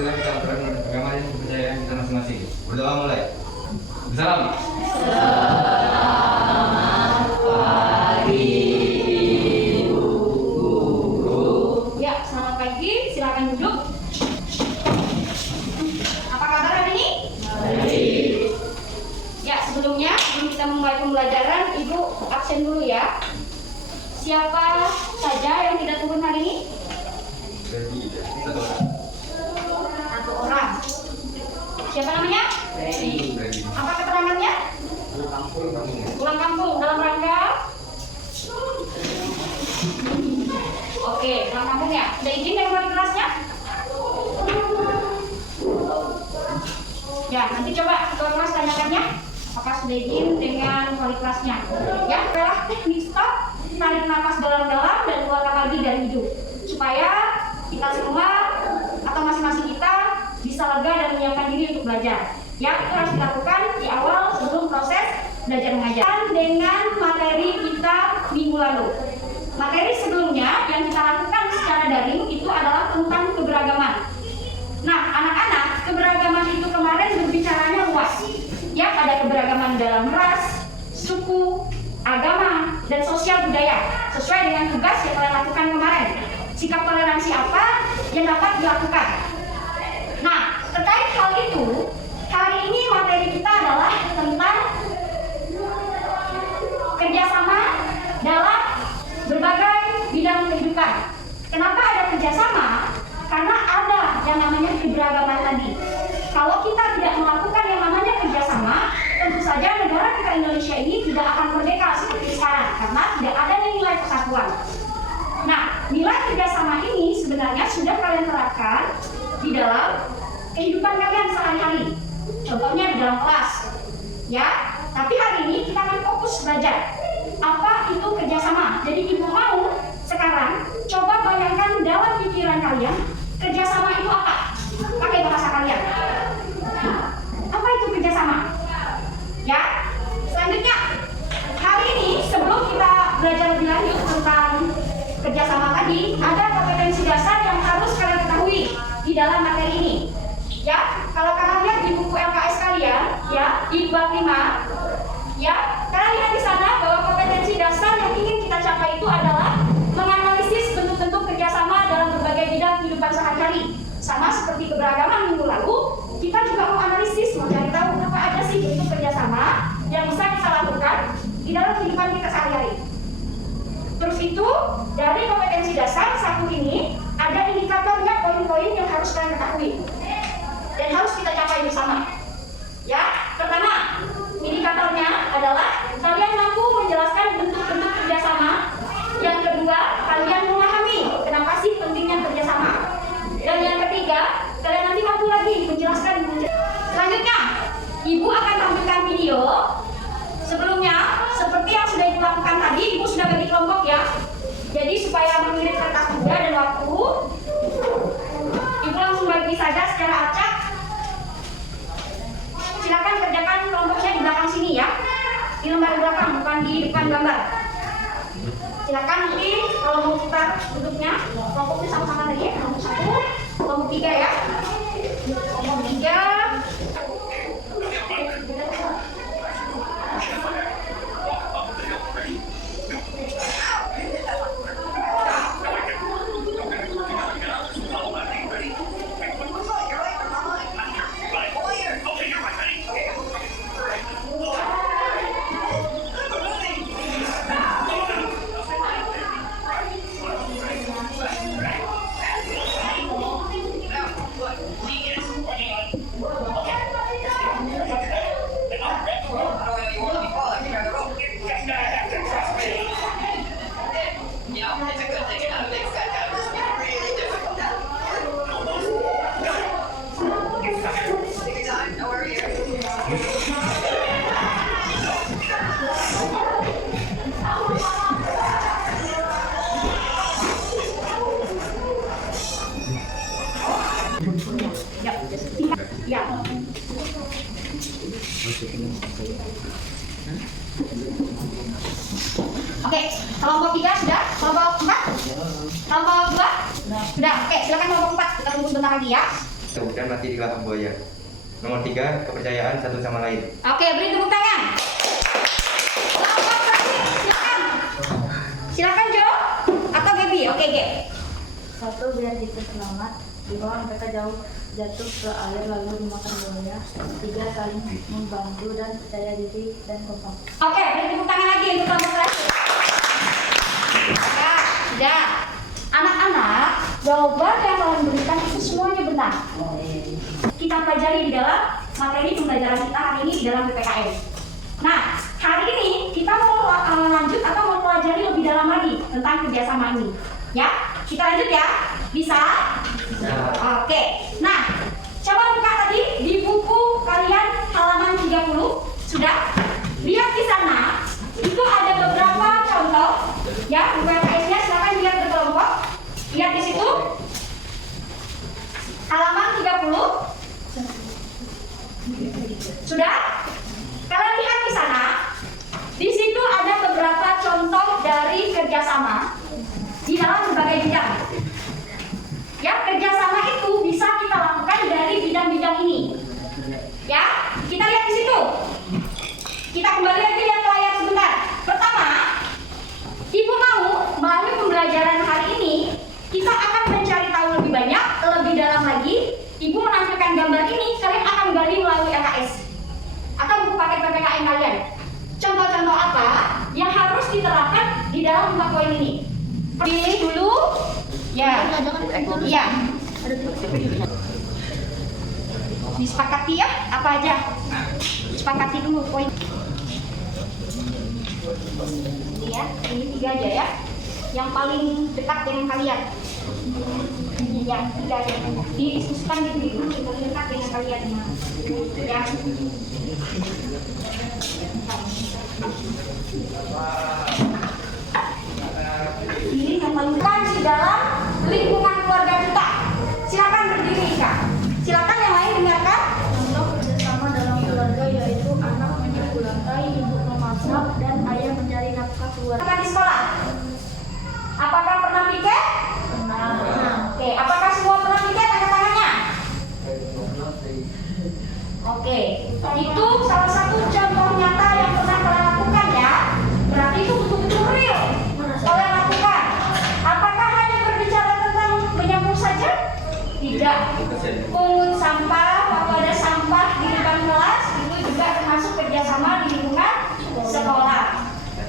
marilah kita lakukan agama dan kepercayaan kita masing-masing. Berdoa mulai. Salam. Ya, selamat pagi. Silakan duduk. Apa kabar hari ini? Baik. Ya, sebelum kita memulai pembelajaran, Ibu absen dulu ya. Siapa saja yang tidak turun hari ini? Satu orang. Siapa namanya? Apa keterangannya? Pulang kampung dalam rangka? Oke, pulang kampung ya. Sudah izin dari wali kelasnya? Ya, nanti coba ketua kelas tanyakannya. Apakah sudah izin dengan wali kelasnya? Ya, adalah teknik stop, tarik nafas dalam-dalam dan keluarkan lagi dari hidung, supaya kita semua atau masing-masing kita bisa lega dan menyiapkan diri untuk belajar. Yang itu harus dilakukan di awal sebelum proses belajar mengajar. Dengan materi kita minggu lalu. Materi sebelumnya yang kita lakukan secara daring itu adalah tentang keberagaman. Nah, anak-anak, keberagaman itu kemarin berbicaranya luas. Ya, ada keberagaman dalam ras, suku, agama, dan sosial budaya. Sesuai dengan tugas yang kalian lakukan kemarin. Sikap toleransi apa yang dapat dilakukan. Nah, terkait hal itu, hari ini materi kita adalah tentang kerjasama dalam berbagai bidang kehidupan. Kenapa ada kerjasama? Karena ada yang namanya keberagaman tadi. Kalau kita tidak melakukan yang namanya kerjasama, tentu saja negara kita Indonesia ini tidak akan merdeka seperti sekarang, karena tidak ada nilai persatuan. Nah, nilai kerjasama ini sebenarnya sudah kalian terapkan di dalam kehidupan kalian sehari-hari. Contohnya di dalam kelas, ya. Tapi hari ini kita akan fokus belajar apa itu kerjasama. Jadi ibu mau sekarang coba bayangkan dalam pikiran kalian kerjasama itu apa? Pakai bahasa kalian. Apa itu kerjasama? Ya. Selanjutnya, hari ini sebelum kita belajar lebih lanjut tentang kerjasama tadi, ada kompetensi dasar yang harus kalian ketahui di dalam materi ini. Ya, kalau kalian lihat di buku LKS kalian, ya, di bab 5, ya, kalian lihat di sana bahwa kompetensi dasar yang ingin kita capai itu adalah menganalisis bentuk-bentuk kerjasama dalam berbagai bidang kehidupan sehari-hari. Sama seperti keberagaman minggu lalu, kita juga mau analisis, mau cari tahu apa aja sih bentuk kerjasama yang bisa kita lakukan di dalam kehidupan kita sehari-hari. Terus itu, dari kompetensi dasar satu ini, ada indikatornya, poin-poin yang harus kalian ketahui dan harus kita capai bersama. Ya, pertama, indikatornya adalah kalian mampu menjelaskan bentuk-bentuk kerjasama. Yang kedua, kalian memahami kenapa sih pentingnya kerjasama. Dan yang ketiga, kalian nanti mampu lagi menjelaskan. Selanjutnya, ibu akan tampilkan video. Sebelumnya, seperti yang sudah ibu lakukan tadi, ibu sudah bagi kelompok ya. Jadi supaya mengirit kertas juga dan waktu, ibu langsung bagi saja secara acak. Silakan kerjakan kelompoknya di belakang sini ya, di lembar belakang, bukan di depan gambar. Silakan nanti kalau mau putar duduknya, kelompoknya sama-sama tadi ya, kelompok 1, kelompok 3 ya, kelompok 3. Ya. Oke, kelompok 3 sudah, kelompok 4, kelompok 2 sudah. Oke, silakan kelompok 4, kita tunggu sebentar lagi ya. dan mati di gelap buaya. Nomor 3, kepercayaan satu sama lain. Oke, beri tepuk tangan. Silakan. Silakan Jo atau Gaby. Oke, Ge. 1. Biar kita selamat. 2. Mereka jatuh ke air lalu dimakan buaya. 3. Saling membantu dan percaya diri dan kompak. Oke, beri tepuk tangan lagi untuk kelompok terakhir. Ya, sudah. Anak-anak, jawaban yang kalian berikan itu semuanya benar. Kita pelajari di dalam materi pembelajaran kita hari ini di dalam PPKN. Nah, hari ini kita mau lanjut atau mau pelajari lebih dalam lagi tentang kerjasama ini. Ya, kita lanjut ya. Bisa? Oke. Nah, coba buka tadi di buku kalian halaman 30. Sudah? Lihat di sana. Itu ada beberapa contoh. Ya, buku LKS-nya silakan lihat berkelompok. Lihat di situ. Halaman 30. Sudah? Kalian lihat di sana. Di situ ada beberapa contoh dari kerjasama di dalam berbagai bidang. Ya, kerjasama itu bisa kita lakukan dari bidang-bidang ini. Ya, kita lihat di situ. Kita kembali lagi lihat ke layar sebentar. Pertama, Ibu mau melalui pembelajaran hari ini kita akan mencari tahu lebih banyak, lebih dalam lagi. Ibu menampilkan gambar ini, kalian akan gali melalui LKS atau buku paket PPKN kalian. Contoh-contoh apa yang harus diterapkan di dalam 4 poin ini? Pilih dulu. Ya. Iya. Disepakati ya, apa aja? Sepakati dulu poin. Ini ya, ini 3 aja ya. Yang paling dekat dengan kalian. Ya, 3 aja. Didiskusikan gitu yang paling dekat dengan kalian. Ya. Ini yang paling dekat di dalam lingkungan keluarga kita. Silakan berdiri, Kak. Silakan yang lain dengarkan. Contoh kerjasama dalam keluarga yaitu anak menyapu lantai, ibu memasak, dan ayah mencari nafkah keluarga. Apakah di sekolah? Apakah pernah piket? Oke, apakah semua pernah piket? Angkat tangannya. Oke, itu salah satu contoh nyata yang pernah kalian lakukan ya. Berarti itu betul-betul real kalian lakukan. Apakah hanya berbicara tentang menyapu saja? Tidak. Pungut sampah, waktu ada sampah di depan kelas, itu juga termasuk kerjasama di lingkungan sekolah.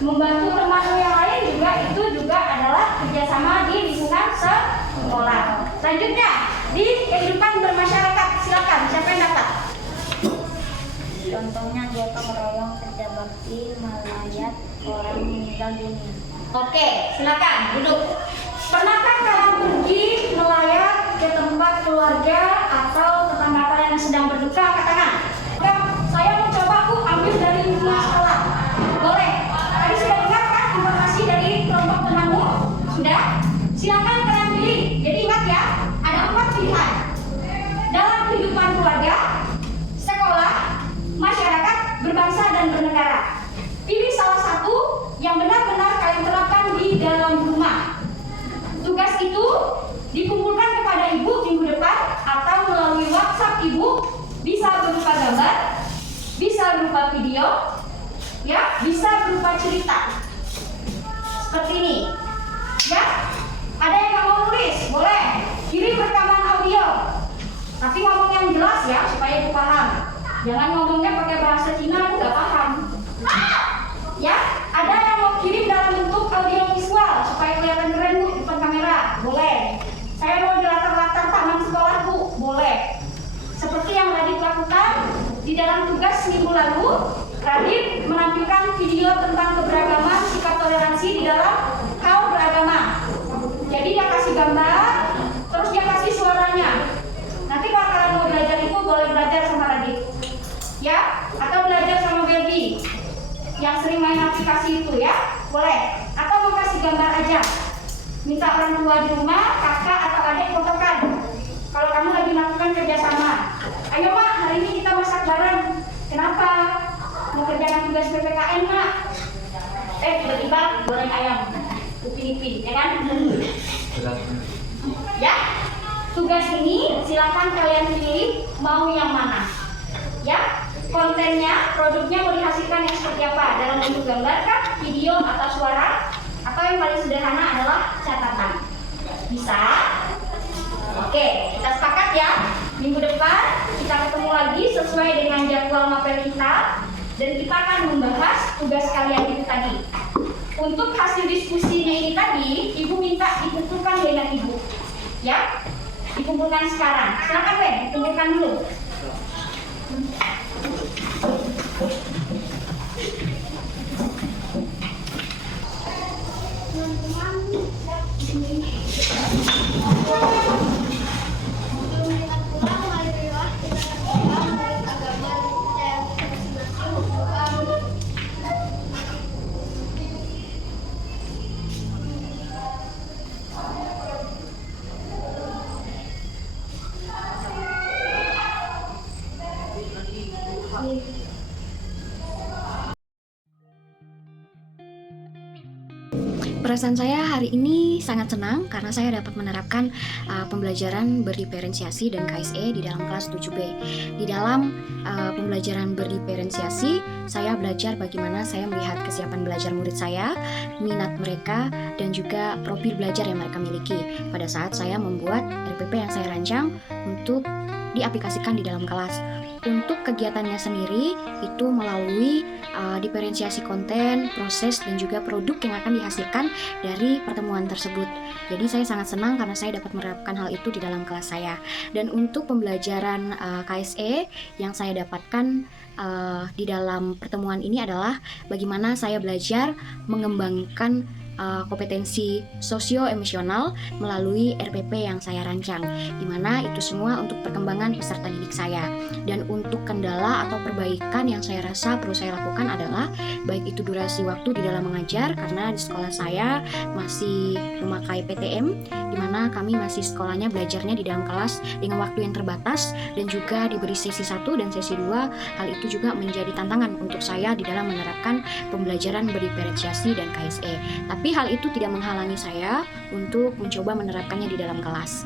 Membantu teman yang lain juga itu juga adalah kerjasama di lingkungan sekolah. Selanjutnya di kehidupan bermasyarakat, silakan siapa yang dapat? Contohnya gotong royong, kerja bakti, melayat orang meninggal dunia. Oke, silakan duduk. Pernahkah kalian pergi melayat ke tempat keluarga atau tetangga kalian yang sedang berduka? Angkat tangan. Saya mau coba ambil dari lingkungan sekolah. Boleh. Tadi sudah dengar kan informasi dari kelompok temanmu? Sudah? Silakan kalian pilih. Jadi ingat ya, ada 4 pilihan. Dalam kehidupan keluarga, sekolah, masyarakat, berbangsa dan bernegara. Pilih salah satu yang benar-benar kalian terapkan di dalam rumah. Tugas itu dikumpulkan kepada ibu minggu depan atau melalui WhatsApp ibu, bisa berupa gambar, bisa berupa video, ya, bisa berupa cerita. Seperti ini. Ya. Ada yang nggak mau nulis? Boleh. Kirim rekaman audio. Tapi ngomong yang jelas ya supaya ibu paham. Jangan ngomongnya pakai bahasa Cina, aku nggak paham. Ya, ada yang mau kirim dalam bentuk audio visual supaya kelihatan keren bu di depan kamera, boleh. Saya mau di latar-latar taman sekolah bu, boleh. Seperti yang Radit lakukan di dalam tugas minggu lalu, Radit menampilkan video tentang keberagaman, sikap toleransi di dalam hal beragama. Jadi dia kasih gambar, terus dia kasih suaranya. Nanti kalau kalian mau belajar itu boleh belajar sama Radit, ya, atau belajar sama Baby yang sering main aplikasi itu ya, boleh. Atau mau kasih gambar aja, minta orang tua di rumah, kakak atau adik fotokan. Kalau kamu lagi melakukan kerjasama, ayo mak, hari ini kita masak bareng. Kenapa? Mau kerjakan tugas PPKN mak? Tiba-tiba goreng ayam, upin-ipin, ya kan? Ya? tugas ini silakan kalian pilih mau yang mana. Ya, kontennya, produknya mau dihasilkan yang seperti apa? Dalam bentuk gambar kah, video atau suara? Atau yang paling sederhana adalah catatan. Bisa? Oke, kita sepakat ya. Minggu depan kita ketemu lagi sesuai dengan jadwal mapel kita dan kita akan membahas tugas kalian itu tadi. Untuk hasil diskusinya ini tadi, Ibu minta dikumpulkan dengan Ibu. Ya, dikumpulkan sekarang. Silakan Wen, dikumpulkan dulu. Perasaan saya hari ini sangat senang karena saya dapat menerapkan pembelajaran berdiferensiasi dan KSE di dalam kelas 7B. Di dalam pembelajaran berdiferensiasi, saya belajar bagaimana saya melihat kesiapan belajar murid saya, minat mereka, dan juga profil belajar yang mereka miliki pada saat saya membuat RPP yang saya rancang untuk diaplikasikan di dalam kelas. Untuk kegiatannya sendiri itu melalui diferensiasi konten, proses, dan juga produk yang akan dihasilkan dari pertemuan tersebut. Jadi saya sangat senang karena saya dapat menerapkan hal itu di dalam kelas saya. Dan untuk pembelajaran KSE yang saya dapatkan di dalam pertemuan ini adalah bagaimana saya belajar mengembangkan kompetensi sosio-emosional melalui RPP yang saya rancang, di mana itu semua untuk perkembangan peserta didik saya. Dan untuk kendala atau perbaikan yang saya rasa perlu saya lakukan adalah baik itu durasi waktu di dalam mengajar, karena di sekolah saya masih memakai PTM, di mana kami masih sekolahnya belajarnya di dalam kelas dengan waktu yang terbatas dan juga diberi sesi 1 dan sesi 2. Hal itu juga menjadi tantangan untuk saya di dalam menerapkan pembelajaran berdiferensiasi dan KSE. Tapi hal itu tidak menghalangi saya untuk mencoba menerapkannya di dalam kelas.